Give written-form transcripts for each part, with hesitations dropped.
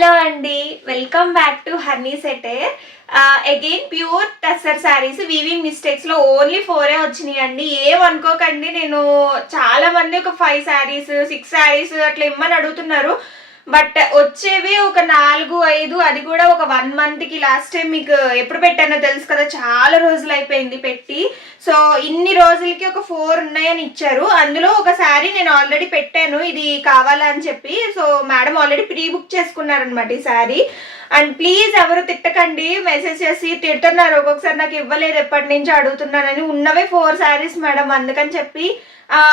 Hello అండి, welcome back to honey satire. Again pure tussar saris weaving mistakes లో only 4 వచ్చినాయి అండి. ఏమనుకోకండి, నేను చాలా మంది ఒక 5 శారీస్ 6 శారీస్ అట్లా ఇమ్మని అడుగుతున్నారు. బట్ వచ్చేవి ఒక 4-5, అది కూడా ఒక 1 మంత్కి. లాస్ట్ టైం మీకు ఎప్పుడు పెట్టానో తెలుసు కదా, చాలా రోజులు అయిపోయింది పెట్టి. సో ఇన్ని రోజులకి ఒక 4 ఉన్నాయని ఇచ్చారు. అందులో ఒక శారీ నేను ఆల్రెడీ పెట్టాను, ఇది కావాలా అని చెప్పి. So madam already pre book చేసుకున్నారనమాట ఈ శారీ. అండ్ ప్లీజ్ ఎవరు తిట్టకండి, మెసేజ్ చేసి తిడుతున్నారు ఒక్కొక్కసారి, నాకు ఇవ్వలేదు ఎప్పటి నుంచి అడుగుతున్నానని. ఉన్నవే 4 శారీస్ మేడం, అందుకని చెప్పి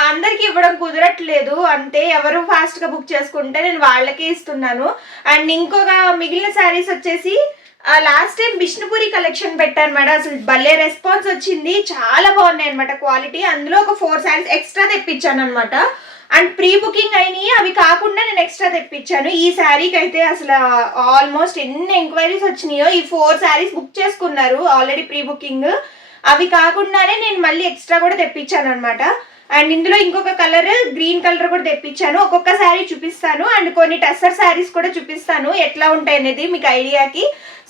అందరికి ఇవ్వడం కుదరట్లేదు. అంతే, ఎవరు ఫాస్ట్ గా బుక్ చేసుకుంటే నేను వాళ్ళకే ఇస్తున్నాను. అండ్ ఇంకొక మిగిలిన శారీస్ వచ్చేసి లాస్ట్ టైం బిష్ణుపురి కలెక్షన్ పెట్టాను మేడం, అసలు భలే రెస్పాన్స్ వచ్చింది, చాలా బాగున్నాయి అనమాట క్వాలిటీ. అందులో ఒక 4 శారీస్ ఎక్స్ట్రా తెప్పించాను అనమాట. అండ్ ప్రీ బుకింగ్ అయినాయి, అవి కాకుండా నేను ఎక్స్ట్రా తెప్పించాను. ఈ శారీకి అయితే అసలు ఆల్మోస్ట్ ఎన్ని ఎంక్వైరీస్ వచ్చినాయో. ఈ 4 శారీస్ బుక్ చేసుకున్నారు ఆల్రెడీ ప్రీ బుకింగ్, అవి కాకుండానే నేను మళ్ళీ ఎక్స్ట్రా కూడా తెప్పించాను అనమాట. అండ్ ఇందులో ఇంకొక కలర్ గ్రీన్ కలర్ కూడా తెప్పించాను. ఒక్కొక్క శారీ చూపిస్తాను అండ్ కొన్ని టస్సర్ శారీస్ కూడా చూపిస్తాను ఎట్లా ఉంటాయి అనేది మీకు ఐడియాకి.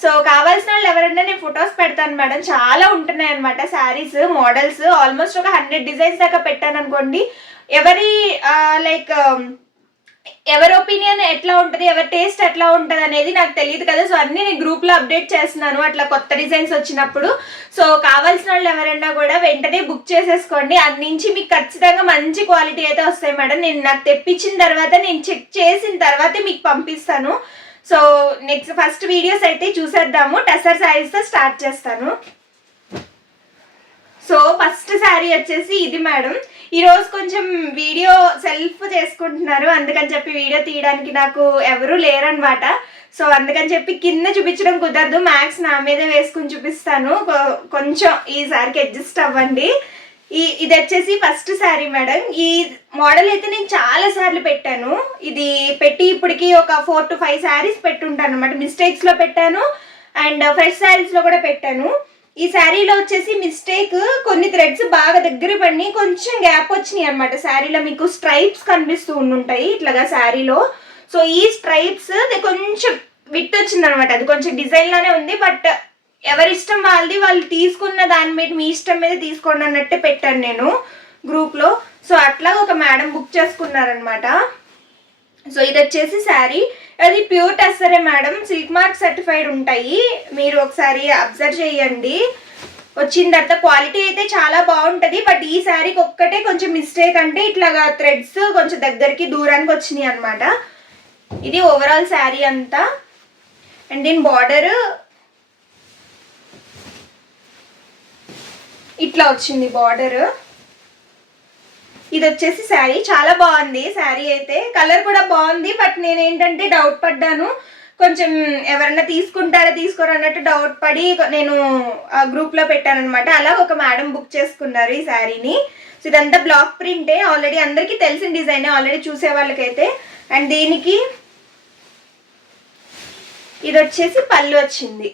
సో కావాల్సిన వాళ్ళు ఎవరైనా నేను ఫొటోస్ పెడతాను మేడం, చాలా ఉంటున్నాయి అనమాట శారీస్ మోడల్స్. ఆల్మోస్ట్ ఒక 100 డిజైన్స్ దాకా పెట్టాను అనుకోండి. ఎవరి లైక్ ఎవరి ఒపీనియన్ ఎట్లా ఉంటుంది, ఎవరి టేస్ట్ ఎట్లా ఉంటుంది అనేది నాకు తెలియదు కదా. సో అన్నీ నేను గ్రూప్లో అప్డేట్ చేస్తున్నాను అట్లా కొత్త డిజైన్స్ వచ్చినప్పుడు. సో కావాల్సిన వాళ్ళు ఎవరైనా కూడా వెంటనే బుక్ చేసేసుకోండి. అది నుంచి మీకు ఖచ్చితంగా మంచి క్వాలిటీ అయితే వస్తాయి మేడం. నేను నాకు తెప్పించిన తర్వాత నేను చెక్ చేసిన తర్వాతే మీకు పంపిస్తాను. సో నెక్స్ట్ ఫస్ట్ వీడియోస్ అయితే చూసేద్దాము. టస్సర్ శారీస్తో స్టార్ట్ చేస్తాను. సో ఫస్ట్ శారీ వచ్చేసి ఇది మేడం. ఈరోజు కొంచెం వీడియో సెల్ఫ్ చేసుకుంటున్నారు, అందుకని చెప్పి వీడియో తీయడానికి నాకు ఎవరు లేరనమాట. సో అందుకని చెప్పి కింద చూపించడం కుదరదు, మ్యాక్స్ నా మీదే వేసుకుని చూపిస్తాను. కొంచెం ఈసారికి అడ్జస్ట్ అవ్వండి. ఇది వచ్చేసి ఫస్ట్ శారీ మేడం. ఈ మోడల్ అయితే నేను చాలా సార్లు పెట్టాను. ఇది పెట్టి ఇప్పటికి ఒక 4 to 5 శారీస్ పెట్టుంటాను అనమాట. మిస్టేక్స్లో పెట్టాను అండ్ ఫ్రెష్ శారీస్లో కూడా పెట్టాను. ఈ శారీలో వచ్చేసి మిస్టేక్, కొన్ని థ్రెడ్స్ బాగా దగ్గర పడి కొంచెం గ్యాప్ వచ్చినాయి అనమాట శారీలో. మీకు స్ట్రైప్స్ కనిపిస్తూ ఉండుంటాయి ఇట్లాగా శారీలో. సో ఈ స్ట్రైప్స్ కొంచెం విట్ వచ్చింది అనమాట. అది కొంచెం డిజైన్ లానే ఉంది, బట్ ఎవరి ఇష్టం వాళ్ళది, వాళ్ళు తీసుకున్న దాని మీద మీ ఇష్టం మీద తీసుకోండి అన్నట్టే పెట్టాను నేను గ్రూప్లో. సో అట్లా ఒక మేడం బుక్ చేసుకున్నారనమాట. సో ఇది వచ్చేసి శారీ, అది ప్యూర్ టస్సరే మేడం, సిల్క్ మార్క్ సర్టిఫైడ్ ఉంటాయి. మీరు ఒకసారి అబ్జర్వ్ చేయండి. వచ్చిన తర్వాత క్వాలిటీ అయితే చాలా బాగుంటుంది. బట్ ఈ శారీకి ఒక్కటే కొంచెం మిస్టేక్, అంటే ఇట్లాగా థ్రెడ్స్ కొంచెం దగ్గరికి దూరానికి వచ్చినాయి అనమాట. ఇది ఓవరాల్ శారీ అంతా. అండ్ దీని బార్డర్ ఇట్లా వచ్చింది బార్డర్. ఇది వచ్చేసి శారీ చాలా బాగుంది. శారీ అయితే కలర్ కూడా బాగుంది, బట్ నేను ఏంటంటే డౌట్ పడ్డాను కొంచెం, ఎవరన్నా తీసుకుంటారా తీసుకోరా అన్నట్టు డౌట్ పడి నేను గ్రూప్లో పెట్టాను అనమాట. అలా ఒక మేడం బుక్ చేసుకున్నారు ఈ శారీని. సో ఇదంతా బ్లాక్ ప్రింటే, ఆల్రెడీ అందరికీ తెలిసిన డిజైనే ఆల్రెడీ చూసే వాళ్ళకైతే. అండ్ దీనికి ఇది వచ్చేసి పళ్ళు వచ్చింది,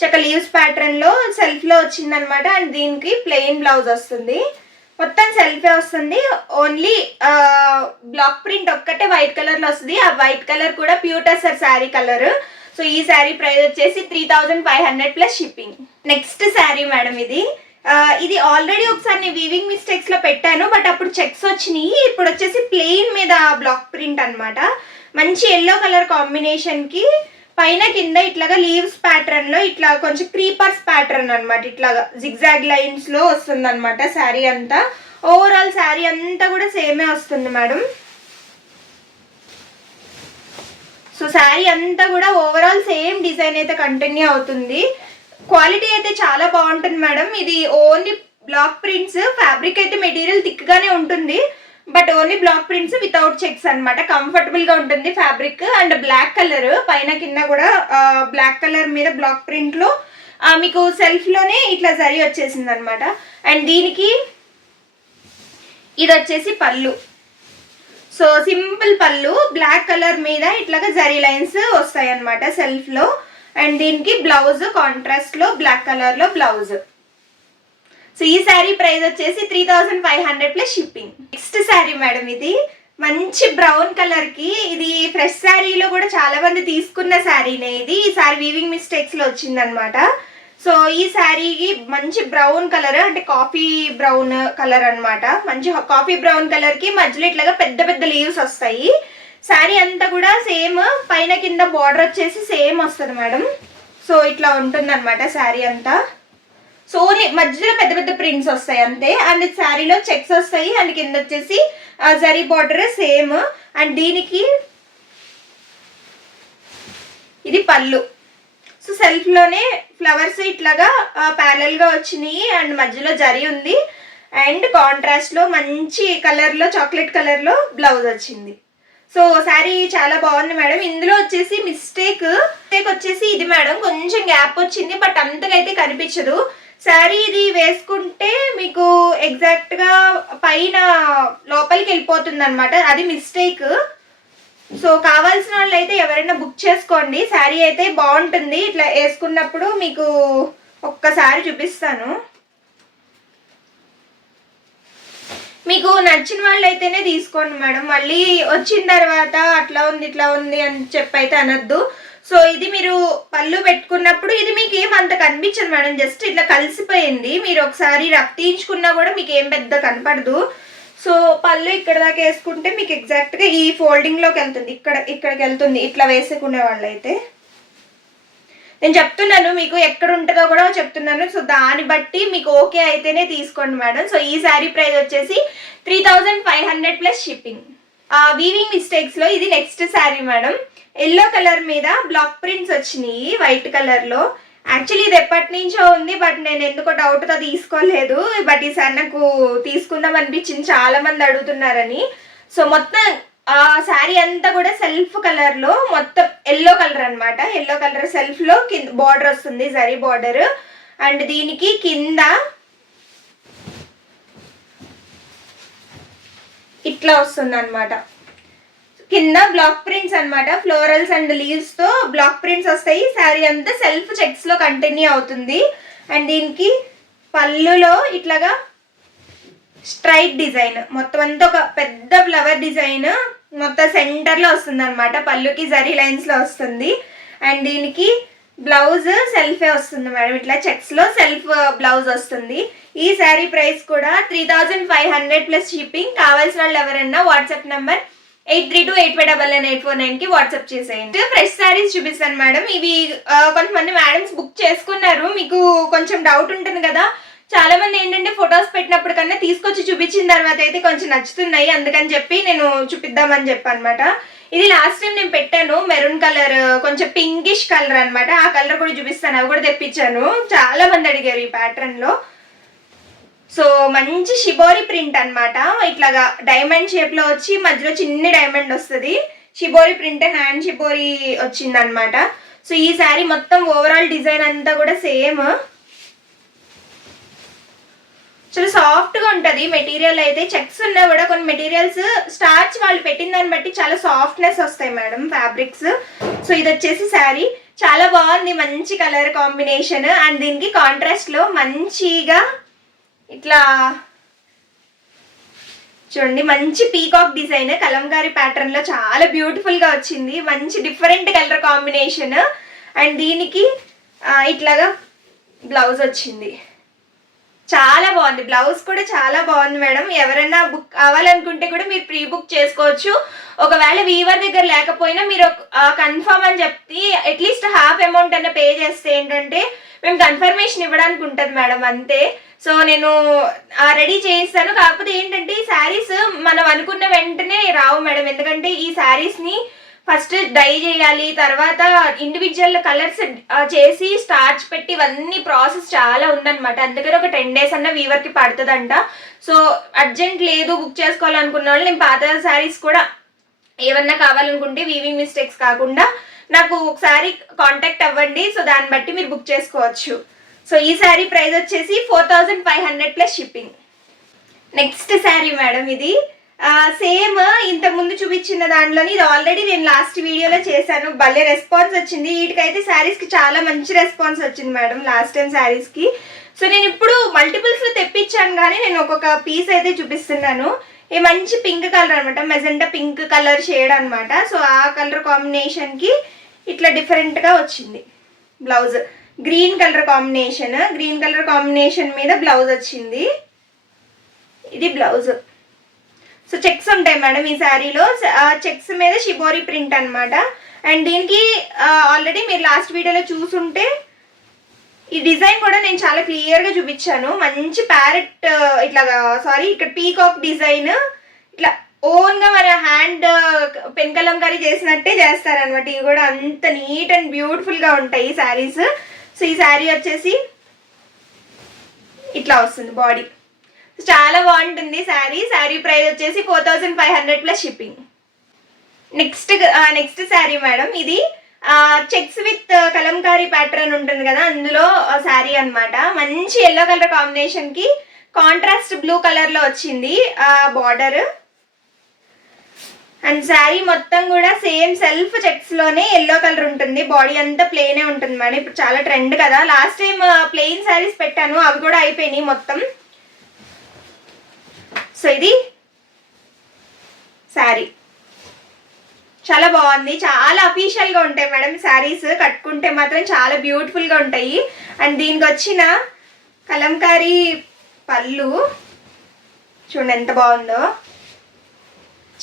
చక్క లీవ్స్ ప్యాటర్న్లో సెల్ఫ్లో వచ్చిందనమాట. అండ్ దీనికి ప్లెయిన్ బ్లౌజ్ వస్తుంది, మొత్తం సెల్ఫే వస్తుంది. ఓన్లీ బ్లాక్ ప్రింట్ ఒక్కటే వైట్ కలర్లో వస్తుంది. ఆ వైట్ కలర్ కూడా pure tussar sari colour. So ఈ శారీ ప్రైస్ వచ్చేసి 3500 plus shipping. Next sari madam ఇది ఆల్రెడీ ఒకసారి నేను వీవింగ్ మిస్టేక్స్లో పెట్టాను, బట్ అప్పుడు చెక్స్ వచ్చినాయి. ఇప్పుడు వచ్చేసి ప్లెయిన్ మీద బ్లాక్ ప్రింట్ అనమాట. మంచి ఎల్లో కలర్ కాంబినేషన్కి పైన కింద ఇట్లాగా లీవ్స్ ప్యాటర్న్ లో ఇట్లా కొంచెం క్రీపర్స్ ప్యాటర్న్ అనమాట. ఇట్లాగా జిగ్జాగ్ లైన్స్ లో వస్తుంది అనమాట శారీ అంతా. ఓవరాల్ శారీ అంతా కూడా సేమే వస్తుంది మేడం. సో శారీ అంతా కూడా ఓవరాల్ సేమ్ డిజైన్ అయితే కంటిన్యూ అవుతుంది. క్వాలిటీ అయితే చాలా బాగుంటుంది మేడం. ఇది ఓన్లీ బ్లాక్ ప్రింట్స్, ఫ్యాబ్రిక్ అయితే మెటీరియల్ థిక్ గానే ఉంటుంది, but only block prints without checks అనమాట. కంఫర్టబుల్ గా ఉంటుంది ఫ్యాబ్రిక్. అండ్ బ్లాక్ కలర్ పైన కింద కూడా బ్లాక్ కలర్ మీద బ్లాక్ ప్రింట్ లో మీకు సెల్ఫ్ లోనే ఇట్లా జరీ వచ్చేసింది అనమాట. అండ్ దీనికి ఇది వచ్చేసి పళ్ళు. సో సింపుల్ పళ్ళు, బ్లాక్ కలర్ మీద ఇట్లాగా జరీ లైన్స్ వస్తాయి అనమాట సెల్ఫ్ లో. అండ్ దీనికి బ్లౌజ్ కాంట్రాస్ట్ లో బ్లాక్ కలర్ లో బ్లౌజ్. సో ఈ శారీ ప్రైస్ వచ్చేసి 3500 plus shipping. Next sari madam, మంచి బ్రౌన్ కలర్ కి, ఇది ఫ్రెష్ శారీలో కూడా చాలా మంది తీసుకున్న శారీనే ఇది. ఈ శారీ వీవింగ్ మిస్టేక్స్ లో వచ్చిందనమాట. సో ఈ శారీకి మంచి బ్రౌన్ కలర్, అంటే కాఫీ బ్రౌన్ కలర్ అనమాట. మంచి కాఫీ బ్రౌన్ కలర్ కి మధ్యలో ఇట్లాగా పెద్ద పెద్ద లీవ్స్ వస్తాయి. శారీ అంతా కూడా సేమ్, పైన కింద బార్డర్ వచ్చేసి సేమ్ వస్తుంది మేడం. సో ఇట్లా ఉంటుంది అనమాట శారీ అంతా. సో మధ్యలో పెద్ద పెద్ద ప్రింట్స్ వస్తాయి అంతే. అండ్ శారీలో చెక్స్ వస్తాయి. అండ్ కింద వచ్చేసి జరీ బార్డర్ సేమ్. అండ్ దీనికి ఇది పళ్ళు. సో సెల్ఫ్ లోనే ఫ్లవర్స్ ఇట్లాగా ప్యారల్ గా వచ్చినాయి. అండ్ మధ్యలో జరీ ఉంది. అండ్ కాంట్రాస్ట్ లో మంచి కలర్ లో, చాక్లెట్ కలర్ లో బ్లౌజ్ వచ్చింది. సో శారీ చాలా బాగుంది మేడం. ఇందులో వచ్చేసి మిస్టేక్ వచ్చేసి ఇది మేడం, కొంచెం గ్యాప్ వచ్చింది, బట్ అంతకైతే కనిపించదు. శారీ ఇది వేసుకుంటే మీకు ఎగ్జాక్ట్ గా పైన లోపలికి వెళ్ళిపోతుంది అనమాట, అది మిస్టేక్. సో కావాల్సిన వాళ్ళు అయితే ఎవరైనా బుక్ చేసుకోండి. శారీ అయితే బాగుంటుంది. ఇట్లా వేసుకున్నప్పుడు మీకు ఒక్కసారి చూపిస్తాను. మీకు నచ్చిన వాళ్ళు అయితేనే తీసుకోండి మేడం. మళ్ళీ వచ్చిన తర్వాత అట్లా ఉంది ఇట్లా ఉంది అని చెప్పైతే అనొద్దు. సో ఇది మీరు పళ్ళు పెట్టుకున్నప్పుడు ఇది మీకు ఏం అంత కనిపించదు మేడం, జస్ట్ ఇట్లా కలిసిపోయింది. మీరు ఒకసారి రఫ్ తీయించుకున్నా కూడా మీకు ఏం పెద్ద కనపడదు. సో పళ్ళు ఇక్కడ దాకా వేసుకుంటే మీకు ఎగ్జాక్ట్గా ఈ ఫోల్డింగ్లోకి వెళ్తుంది, ఇక్కడికి వెళ్తుంది ఇట్లా వేసుకునే వాళ్ళు అయితే. నేను చెప్తున్నాను మీకు ఎక్కడ ఉంటుందో కూడా చెప్తున్నాను. సో దాన్ని బట్టి మీకు ఓకే అయితేనే తీసుకోండి మేడం. సో ఈ శారీ ప్రైస్ వచ్చేసి 3500 ప్లస్ షిప్పింగ్. వీవింగ్ మిస్టేక్స్ లో ఇది next sari madam. Yellow colour మీద బ్లాక్ ప్రింట్స్ వచ్చినాయి వైట్ కలర్ లో. యాక్చువల్లీ ఇది ఎప్పటి నుంచో ఉంది, బట్ నేను ఎందుకో డౌట్తో తీసుకోలేదు. బట్ ఈసారి నాకు తీసుకుందాం అనిపించింది, చాలా మంది అడుగుతున్నారని. సో మొత్తం శారీ అంతా కూడా సెల్ఫ్ కలర్ లో, మొత్తం ఎల్లో కలర్ అనమాట. ఎల్లో కలర్ సెల్ఫ్ లో కింద బార్డర్ వస్తుంది, జరీ బార్డర్. అండ్ దీనికి కింద ఇట్లా వస్తుంది అనమాట. కింద బ్లాక్ ప్రింట్స్ అనమాట, ఫ్లోరల్స్ అండ్ లీవ్స్ తో బ్లాక్ ప్రింట్స్ వస్తాయి. శారీ అంతా సెల్ఫ్ చెక్స్ లో కంటిన్యూ అవుతుంది. అండ్ దీనికి పళ్ళులో ఇట్లాగా స్ట్రైట్ డిజైన్, మొత్తం అంతా ఒక పెద్ద ఫ్లవర్ డిజైన్ మొత్తం సెంటర్ లో వస్తుంది అనమాట. పళ్ళుకి జరీ లైన్స్ లో వస్తుంది. అండ్ దీనికి బ్లౌజ్ సెల్ఫే వస్తుంది మేడం, ఇట్లా చెక్స్ లో సెల్ఫ్ బ్లౌజ్ వస్తుంది. ఈ శారీ ప్రైస్ కూడా 3500 ప్లస్ షిప్పింగ్. కావాల్సిన వాళ్ళు ఎవరన్నా వాట్సాప్ నంబర్ 8328599849 కి వాట్సాప్ చేసేయండి. ఫ్రెష్ శారీస్ చూపిస్తాను మేడం. ఇవి కొంతమంది మేడమ్స్ బుక్ చేసుకున్నారు. మీకు కొంచెం డౌట్ ఉంటుంది కదా, చాలా మంది ఏంటంటే ఫొటోస్ పెట్టినప్పుడు కన్నా తీసుకొచ్చి చూపించిన తర్వాత అయితే కొంచెం నచ్చుతున్నాయి, అందుకని చెప్పి నేను చూపిద్దామని చెప్పాను అనమాట. ఇది లాస్ట్ టైం నేను పెట్టాను, మెరూన్ కలర్, కొంచెం పింకిష్ కలర్ అనమాట. ఆ కలర్ కూడా చూపిస్తాను, అవి కూడా తెప్పించాను. చాలా మంది అడిగారు ఈ ప్యాటర్న్ లో. సో మంచి షిబోరి ప్రింట్ అనమాట. ఇట్లాగా డైమండ్ షేప్ లో వచ్చి మధ్యలో చిన్న డైమండ్ వస్తుంది. షిబోరి ప్రింట్, హ్యాండ్ షిబోరి వచ్చింది అనమాట. సో ఈ శారీ మొత్తం ఓవరాల్ డిజైన్ అంతా కూడా సేమ్. చాలా సాఫ్ట్ గా ఉంటది మెటీరియల్ అయితే. చెక్స్ ఉన్నా కూడా కొన్ని మెటీరియల్స్ స్టార్చ్ వాళ్ళు పెట్టిన దాన్ని బట్టి చాలా సాఫ్ట్నెస్ వస్తాయి మేడం ఫ్యాబ్రిక్స్. సో ఇది వచ్చేసి శారీ చాలా బాగుంది, మంచి కలర్ కాంబినేషన్. అండ్ దీనికి కాంట్రాస్ట్ లో మంచిగా ఇట్లా చూడండి, మంచి పీకాక్ డిజైన్ కలంకారీ ప్యాటర్న్ లో చాలా బ్యూటిఫుల్ గా వచ్చింది. మంచి డిఫరెంట్ కలర్ కాంబినేషన్. అండ్ దీనికి ఇట్లాగా బ్లౌజ్ వచ్చింది, చాలా బాగుంది. బ్లౌజ్ కూడా చాలా బాగుంది మేడం. ఎవరైనా బుక్ కావాలనుకుంటే కూడా మీరు ప్రీ బుక్ చేసుకోవచ్చు. ఒకవేళ వీవర్ దగ్గర లేకపోయినా మీరు కన్ఫర్మ్ అని చెప్పి అట్లీస్ట్ హాఫ్ అమౌంట్ అన్న పే చేస్తే ఏంటంటే మేము కన్ఫర్మేషన్ ఇవ్వడానికి ఉంటుంది మేడం, అంతే. సో నేను రెడీ చేయిస్తాను. కాకపోతే ఏంటంటే ఈ శారీస్ మనం అనుకున్న వెంటనే రావు మేడం, ఎందుకంటే ఈ శారీస్ని ఫస్ట్ డై చేయాలి, తర్వాత ఇండివిజువల్ కలర్స్ చేసి స్టార్చ్ పెట్టి ఇవన్నీ ప్రాసెస్ చాలా ఉందన్నమాట. అందుకని ఒక 10 days అన్న వీవర్కి పడుతుందంట. సో అర్జెంట్ లేదు బుక్ చేసుకోవాలనుకున్న వాళ్ళు నేను పాత శారీస్ కూడా ఏమన్నా కావాలనుకుంటే వీవింగ్ మిస్టేక్స్ కాకుండా నాకు ఒకసారి కాంటాక్ట్ అవ్వండి. సో దాన్ని బట్టి మీరు బుక్ చేసుకోవచ్చు. సో ఈ శారీ ప్రైస్ వచ్చేసి 4500 plus shipping. Next sari madam, ఇది సేమ్ ఇంతకు ముందు చూపించిన దాంట్లోని ఇది ఆల్రెడీ నేను లాస్ట్ వీడియోలో చేశాను, భలే రెస్పాన్స్ వచ్చింది. వీటికైతే శారీస్కి చాలా మంచి రెస్పాన్స్ వచ్చింది మేడం లాస్ట్ టైం శారీస్కి. సో నేను ఇప్పుడు మల్టిపుల్స్లో తెప్పించాను, కానీ నేను ఒక్కొక్క పీస్ అయితే చూపిస్తున్నాను. ఈ మంచి పింక్ కలర్ అనమాట, మెజెంటా పింక్ కలర్ షేడ్ అనమాట. సో ఆ కలర్ కాంబినేషన్కి ఇట్లా డిఫరెంట్గా వచ్చింది బ్లౌజ్. గ్రీన్ కలర్ కాంబినేషన్ మీద బ్లౌజ్ వచ్చింది. ఇది బ్లౌజ్. సో చెక్స్ ఉంటాయి మేడం ఈ శారీలో. చెక్స్ మీద షిబోరి ప్రింట్ అనమాట. అండ్ దీనికి ఆల్రెడీ మీరు లాస్ట్ వీడియోలో చూసుంటే ఈ డిజైన్ కూడా నేను చాలా క్లియర్గా చూపించాను. మంచి ప్యారెట్ ఇక్కడ పీకాక్ డిజైన్ ఇట్లా ఓన్గా మన హ్యాండ్ పెన్ కలంకారీ చేసినట్టే చేస్తారనమాట. ఇవి కూడా అంత నీట్ అండ్ బ్యూటిఫుల్గా ఉంటాయి ఈ శారీస్. సో ఈ శారీ వచ్చేసి ఇట్లా వస్తుంది బాడీ. చాలా బాగుంటుంది శారీ ప్రైస్ వచ్చేసి 4500 plus shipping. Next sari madam, ఇది చెక్స్ విత్ కలంకారీ ప్యాటర్న్ ఉంటుంది కదా, అందులో శారీ అనమాట. మంచి ఎల్లో కలర్ కాంబినేషన్కి కాంట్రాస్ట్ బ్లూ కలర్లో వచ్చింది బార్డర్. అండ్ శారీ మొత్తం కూడా సేమ్ సెల్ఫ్ చెక్స్లోనే ఎల్లో కలర్ ఉంటుంది. బాడీ అంతా ప్లెయినే ఉంటుంది మేడం. ఇప్పుడు చాలా ట్రెండ్ కదా, లాస్ట్ టైం ప్లెయిన్ శారీస్ పెట్టాను, అవి కూడా అయిపోయినాయి మొత్తం. సో ఇది శారీ చాలా బాగుంది. చాలా అఫీషియల్గా ఉంటాయి మేడం శారీస్, కట్టుకుంటే మాత్రం చాలా బ్యూటిఫుల్గా ఉంటాయి. అండ్ దీనికి వచ్చిన కలంకారీ పళ్ళు చూడండి ఎంత బాగుందో,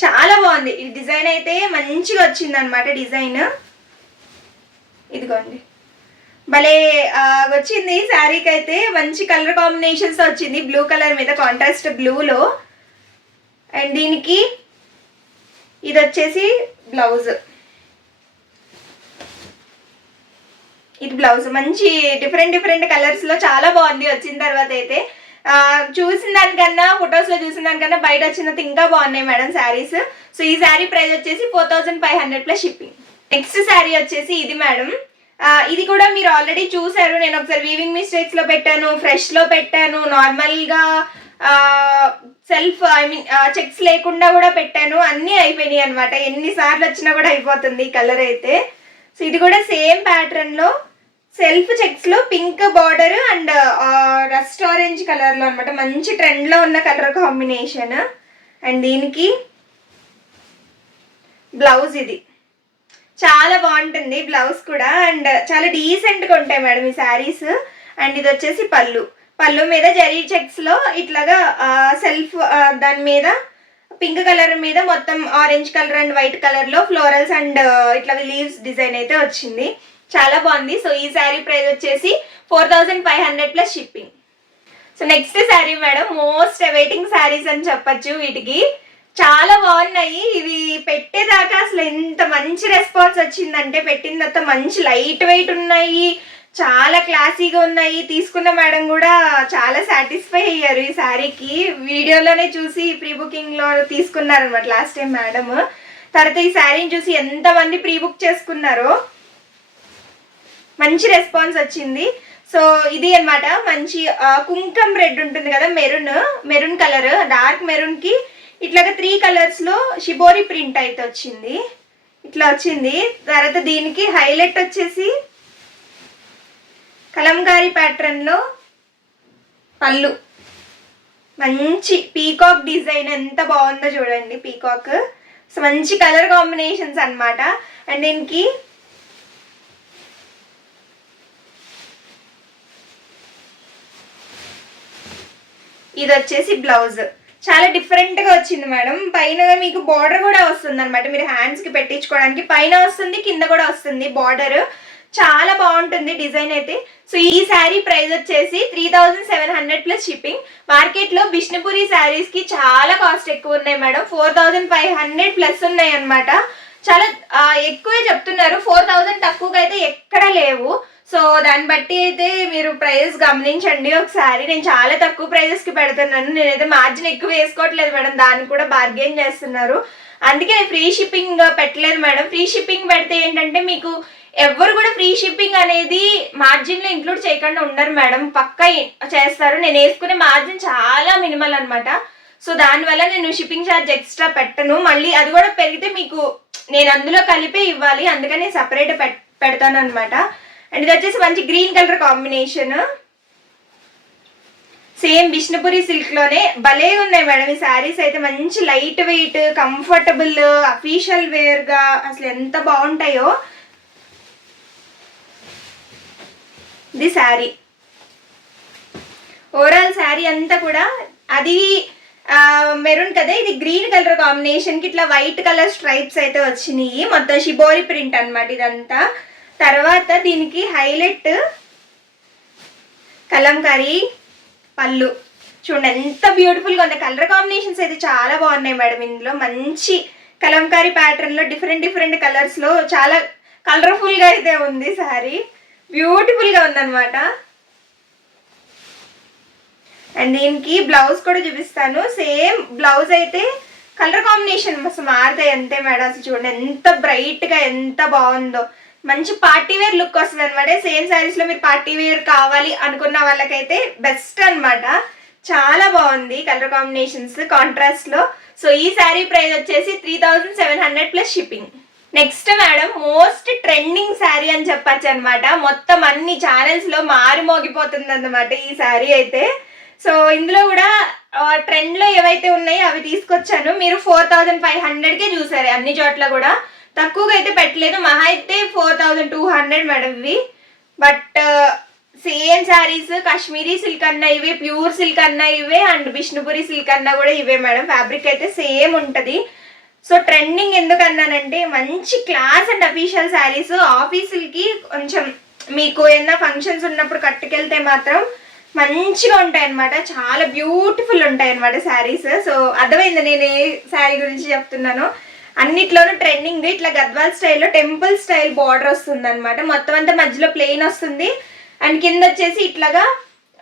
చాలా బాగుంది. ఈ డిజైన్ అయితే మంచిగా వచ్చింది అనమాట. డిజైన్ ఇదిగోండి భలే వచ్చింది. శారీకి అయితే మంచి కలర్ కాంబినేషన్స్ వచ్చింది, బ్లూ కలర్ మీద కాంట్రాస్ట్ బ్లూలో. అండ్ దీనికి ఇది వచ్చేసి బ్లౌజ్. ఇది బ్లౌజ్ మంచి డిఫరెంట్ కలర్స్లో చాలా బాగుంది. వచ్చిన తర్వాత అయితే చూసిన దానికన్నా ఫొటోస్లో చూసిన దానికన్నా బయట వచ్చినంత ఇంకా బాగున్నాయి మేడం శారీస్. సో ఈ శారీ ప్రైస్ వచ్చేసి 4500 ప్లస్ షిప్పింగ్. నెక్స్ట్ శారీ వచ్చేసి ఇది మేడం. ఇది కూడా మీరు ఆల్రెడీ చూసారు. నేను ఒకసారి వీవింగ్ మిస్టేక్స్లో పెట్టాను, ఫ్రెష్లో పెట్టాను, నార్మల్గా చెక్స్ లేకుండా కూడా పెట్టాను. అన్నీ అయిపోయినాయి అనమాట. ఎన్నిసార్లు వచ్చినా కూడా అయిపోతుంది ఈ కలర్ అయితే. సో ఇది కూడా సేమ్ ప్యాటర్న్లో సెల్ఫ్ చెక్స్లో pink border and rust orange కలర్లో అనమాట. మంచి ట్రెండ్లో ఉన్న కలర్ కాంబినేషన్. అండ్ దీనికి బ్లౌజ్ ఇది చాలా బాగుంటుంది బ్లౌజ్ కూడా. అండ్ చాలా డీసెంట్గా ఉంటాయి మేడం ఈ శారీస్. అండ్ ఇది వచ్చేసి పళ్ళు మీద జరీ చెక్స్లో ఇట్లాగా సెల్ఫ్ దాని మీద పింక్ కలర్ మీద మొత్తం ఆరెంజ్ కలర్ అండ్ వైట్ కలర్లో ఫ్లోరల్స్ అండ్ ఇట్లా లీవ్స్ డిజైన్ అయితే వచ్చింది. చాలా బాగుంది. సో ఈ శారీ ప్రైస్ వచ్చేసి 4500 plus shipping. So next sari madam, most awaiting saris అని చెప్పచ్చు. వీటికి చాలా బాగున్నాయి. ఇవి పెట్టేదాకా అసలు ఎంత మంచి రెస్పాన్స్ వచ్చిందంటే, పెట్టిన తర్వాత మంచి లైట్ వెయిట్ ఉన్నాయి, చాలా క్లాసీగా ఉన్నాయి. తీసుకున్న మేడం కూడా చాలా సాటిస్ఫై అయ్యారు ఈ శారీకి. వీడియోలోనే చూసి ప్రీ బుకింగ్లో తీసుకున్నారనమాట లాస్ట్ టైం మేడం. తర్వాత ఈ శారీని చూసి ఎంతమంది ప్రీ బుక్ చేసుకున్నారో మంచి రెస్పాన్స్ వచ్చింది. సో ఇది అనమాట. మంచి కుంకం రెడ్ ఉంటుంది కదా, మెరూన్ కలర్, డార్క్ మెరూన్కి ఇట్లాగా 3 కలర్స్లో షిబోరి ప్రింట్ అయితే వచ్చింది. ఇట్లా వచ్చింది. తర్వాత దీనికి హైలైట్ వచ్చేసి కలంకారీ ప్యాటర్న్లో పళ్ళు, మంచి పీకాక్ డిజైన్ ఎంత బాగుందో చూడండి. పీకాక్. సో మంచి కలర్ కాంబినేషన్స్ అనమాట. అండ్ దీనికి ఇది వచ్చేసి బ్లౌజ్. చాలా డిఫరెంట్గా వచ్చింది మేడం. పైన మీకు బార్డర్ కూడా వస్తుంది అనమాట. మీరు హ్యాండ్స్కి పెట్టించుకోవడానికి పైన వస్తుంది, కింద కూడా వస్తుంది బార్డర్. చాలా బాగుంటుంది డిజైన్ అయితే. సో ఈ శారీ ప్రైస్ వచ్చేసి 3700 ప్లస్ షిప్పింగ్. మార్కెట్లో బిష్ణుపురి శారీస్కి చాలా కాస్ట్ ఎక్కువ ఉన్నాయి మేడం. 4500 ప్లస్ ఉన్నాయి అనమాట. చాలా ఎక్కువే చెప్తున్నారు. 4000 తక్కువగా అయితే ఎక్కడ లేవు. సో దాన్ని బట్టి అయితే మీరు ప్రైస్ గమనించండి ఒకసారి. నేను చాలా తక్కువ ప్రైజెస్కి పెడుతున్నాను. నేనైతే మార్జిన్ ఎక్కువ వేసుకోవట్లేదు మేడం, దాన్ని కూడా బార్గెన్ చేస్తున్నారు. అందుకే నేను ఫ్రీ షిప్పింగ్ పెట్టలేదు మేడం. ఫ్రీ షిప్పింగ్ పెడితే ఏంటంటే మీకు ఎవరు కూడా ఫ్రీ షిప్పింగ్ అనేది మార్జిన్లో ఇంక్లూడ్ చేయకుండా ఉండరు మేడం, పక్కా చేస్తారు. నేను వేసుకునే మార్జిన్ చాలా మినిమల్ అనమాట. సో దానివల్ల నేను షిప్పింగ్ ఛార్జ్ ఎక్స్ట్రా పెట్టను. మళ్ళీ అది కూడా పెరిగితే మీకు నేను అందులో కలిపే ఇవ్వాలి, అందుకని నేను సపరేట్ పెడతాను అనమాట. అండ్ ఇది వచ్చేసి మంచి green colour combination. Same Vishnupuri silk లోనే భలే ఉన్నాయి మేడం ఈ శారీస్ అయితే. మంచి light weight, comfortable, official wear గా అసలు ఎంత బాగుంటాయో. ఇది శారీ, ఓవరాల్ శారీ అంతా కూడా అది మెరూన్ కదా, ఇది గ్రీన్ కలర్ కాంబినేషన్ కి ఇట్లా వైట్ కలర్ స్ట్రైప్స్ అయితే వచ్చినాయి. మొత్తం షిబోరి ప్రింట్ అనమాట ఇదంతా. తర్వాత దీనికి హైలైట్ కలంకారీ పళ్ళు. చూడండి ఎంత బ్యూటిఫుల్ గా ఉంది. కలర్ కాంబినేషన్స్ అయితే చాలా బాగున్నాయి మేడం. ఇందులో మంచి కలంకారీ ప్యాటర్న్ లో డిఫరెంట్ కలర్స్ లో చాలా కలర్ఫుల్ గా అయితే ఉంది శారీ. బ్యూటిఫుల్ గా ఉందన్నమాట. అండ్ దీనికి బ్లౌజ్ కూడా చూపిస్తాను. సేమ్ బ్లౌజ్ అయితే కలర్ కాంబినేషన్ మస్తు మారుతాయి అంతే మేడం. అసలు చూడండి ఎంత బ్రైట్ గా ఎంత బాగుందో. మంచి పార్టీ వేర్ లుక్ వస్తుంది అనమాట. సేమ్ శారీస్ లో మీరు పార్టీ వేర్ కావాలి అనుకున్న వాళ్ళకైతే బెస్ట్ అనమాట. చాలా బాగుంది కలర్ కాంబినేషన్స్ కాంట్రాస్ట్ లో. సో ఈ శారీ ప్రైస్ వచ్చేసి 3700 plus shipping. Next madam most trending sari అని చెప్పచ్చు అనమాట. మొత్తం అన్ని ఛానల్స్ లో మారిమోగిపోతుంది అన్నమాట ఈ శారీ అయితే. సో ఇందులో కూడా ట్రెండ్ లో ఏవైతే ఉన్నాయో అవి తీసుకొచ్చాను. మీరు 4500కే చూసారు అన్ని చోట్ల కూడా, తక్కువగా అయితే పెట్టలేదు. మహా అయితే 4200 మేడం ఇవి. But same saris Kashmiri silk అన్నా ఇవే, ప్యూర్ సిల్క్ అన్నా ఇవే, అండ్ విష్ణుపురి సిల్క్ అన్నా కూడా ఇవే మేడం. ఫ్యాబ్రిక్ అయితే సేమ్ ఉంటుంది. సో ట్రెండింగ్ ఎందుకు అన్నానంటే మంచి క్లాస్ అండ్ అఫీషియల్ శారీస్ ఆఫీసులకి కొంచెం మీకు ఏదైనా ఫంక్షన్స్ ఉన్నప్పుడు కట్టుకెళ్తే మాత్రం మంచిగా ఉంటాయి అనమాట. చాలా బ్యూటిఫుల్ ఉంటాయి అనమాట శారీస్. సో అర్థమైంది నేను ఏ శారీ గురించి చెప్తున్నాను. అన్నిట్లోనూ ట్రెండింగ్ ఇట్లా గద్వాల్ స్టైల్లో టెంపుల్ స్టైల్ బార్డర్ వస్తుంది అనమాట. మొత్తం అంతా మధ్యలో ప్లెయిన్ వస్తుంది అండ్ కింద వచ్చేసి ఇట్లాగా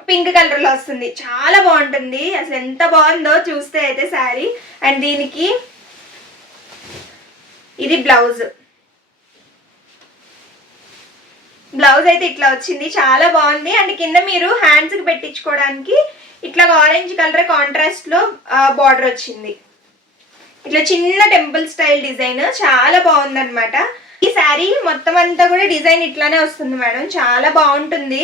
పింక్ కలర్ లో వస్తుంది. చాలా బాగుంటుంది అసలు. ఎంత బాగుందో చూస్తే అయితే శారీ. అండ్ దీనికి ఇది బ్లౌజ్. బ్లౌజ్ అయితే ఇట్లా వచ్చింది, చాలా బాగుంది. అండ్ కింద మీరు హ్యాండ్స్ కి పెట్టించుకోవడానికి ఇట్లా ఆరెంజ్ కలర్ కాంట్రాస్ట్ లో బార్డర్ వచ్చింది. ఇట్లా చిన్న టెంపుల్ స్టైల్ డిజైన్ చాలా బాగుంది అనమాట. ఈ శారీ మొత్తం అంతా కూడా డిజైన్ ఇట్లానే వస్తుంది మేడం. చాలా బాగుంటుంది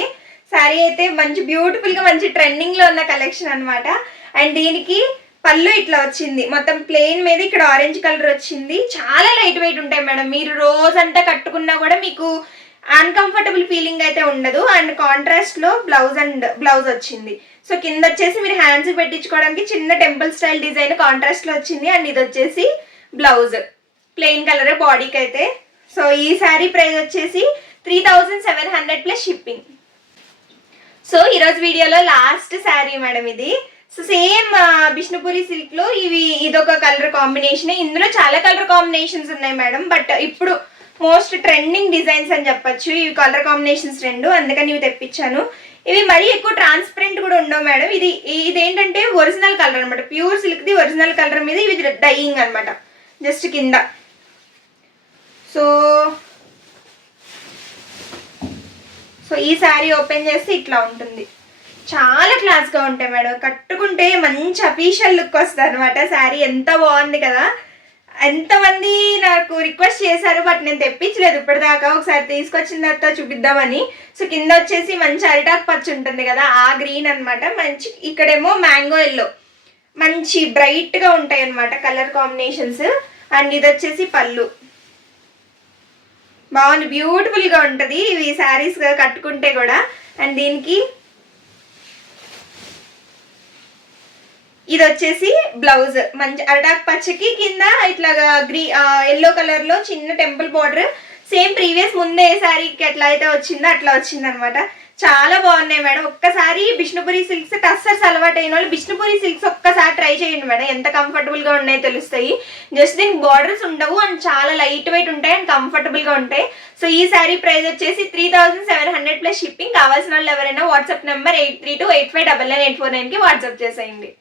శారీ అయితే. మంచి బ్యూటిఫుల్ గా మంచి ట్రెండింగ్ లో ఉన్న కలెక్షన్ అనమాట. అండ్ దీనికి పళ్ళు ఇట్లా వచ్చింది, మొత్తం ప్లెయిన్ మీద ఇక్కడ ఆరెంజ్ కలర్ వచ్చింది. చాలా లైట్ వెయిట్ ఉంటాయి మేడం. మీరు రోజంతా కట్టుకున్నా కూడా మీకు అన్కంఫర్టబుల్ ఫీలింగ్ అయితే ఉండదు. అండ్ కాంట్రాస్ట్ లో బ్లౌజ్ వచ్చింది. సో కింద వచ్చేసి మీరు హ్యాండ్స్ పెట్టించుకోవడానికి చిన్న టెంపుల్ స్టైల్ డిజైన్ కాంట్రాస్ట్ లో వచ్చింది. అండ్ ఇది వచ్చేసి బ్లౌజ్ ప్లెయిన్ కలర్ బాడీకి అయితే. సో ఈ శారీ ప్రైస్ వచ్చేసి 3700 ప్లస్ షిప్పింగ్. సో ఈరోజు వీడియోలో లాస్ట్ శారీ మేడం ఇది. సో సేమ్ విష్ణుపురి సిల్క్ లో ఇదొక కలర్ కాంబినేషన్. ఇందులో చాలా కలర్ కాంబినేషన్స్ ఉన్నాయి మేడం. బట్ ఇప్పుడు మోస్ట్ ట్రెండింగ్ డిజైన్స్ అని చెప్పొచ్చు ఇవి కలర్ కాంబినేషన్స్ రెండు, అందుకని ఇవి తెప్పించాను. ఇవి మరీ ఎక్కువ ట్రాన్స్పరెంట్ కూడా ఉండవు మేడం. ఇదేంటంటే ఒరిజినల్ కలర్ అనమాట. Pure silk the original colour మీద ఇవి డైయింగ్ అనమాట జస్ట్ కింద. సో ఈ శారీ ఓపెన్ చేస్తే ఇట్లా ఉంటుంది. చాలా క్లాస్గా ఉంటాయి మేడం. కట్టుకుంటే మంచి అఫీషియల్ లుక్ వస్తుంది అనమాట శారీ. ఎంత బాగుంది కదా. ఎంతమంది నాకు రిక్వెస్ట్ చేశారు, బట్ నేను తెప్పించలేదు ఇప్పటిదాకా. ఒకసారి తీసుకొచ్చిన తర్వాత చూపిద్దామని. సో కింద వచ్చేసి మంచి అరిటాక్ పచ్చి ఉంటుంది కదా, ఆ గ్రీన్ అనమాట. మంచి ఇక్కడేమో మ్యాంగో ఎల్లో, మంచి బ్రైట్గా ఉంటాయి అనమాట కలర్ కాంబినేషన్స్. అండ్ ఇది వచ్చేసి పళ్ళు. బాగుంది, బ్యూటిఫుల్గా ఉంటుంది ఇవి శారీస్ కట్టుకుంటే కూడా. అండ్ దీనికి ఇది వచ్చేసి బ్లౌజ్ మంచి అరటాక్ పచ్చకి కింద ఇట్లాగా ఎల్లో కలర్ లో చిన్న టెంపుల్ బార్డర్. సేమ్ ప్రీవియస్ ముందే ఏ శారీకి ఎట్లా అయితే వచ్చిందో అట్లా వచ్చింది అనమాట. చాలా బాగున్నాయి మేడం. ఒక్కసారి విష్ణుపురి సిల్క్స్ టస్సర్స్ అలవాటు అయిన వాళ్ళు విష్ణుపురి సిల్క్స్ ఒక్కసారి ట్రై చేయండి మేడం. ఎంత కంఫర్టబుల్ గా ఉన్నాయో తెలుస్తాయి. జస్ట్ దీనికి బార్డర్స్ ఉండవు అండ్ చాలా లైట్ వెయిట్ ఉంటాయి అండ్ కంఫర్టబుల్ గా ఉంటాయి. సో ఈ శారీ ప్రైస్ వచ్చేసి 3700 ప్లస్ షిప్పింగ్. కావాల్సిన వాళ్ళు ఎవరైనా వాట్సాప్ నెంబర్ 8328599849 కి వాట్సాప్ చేసేయండి.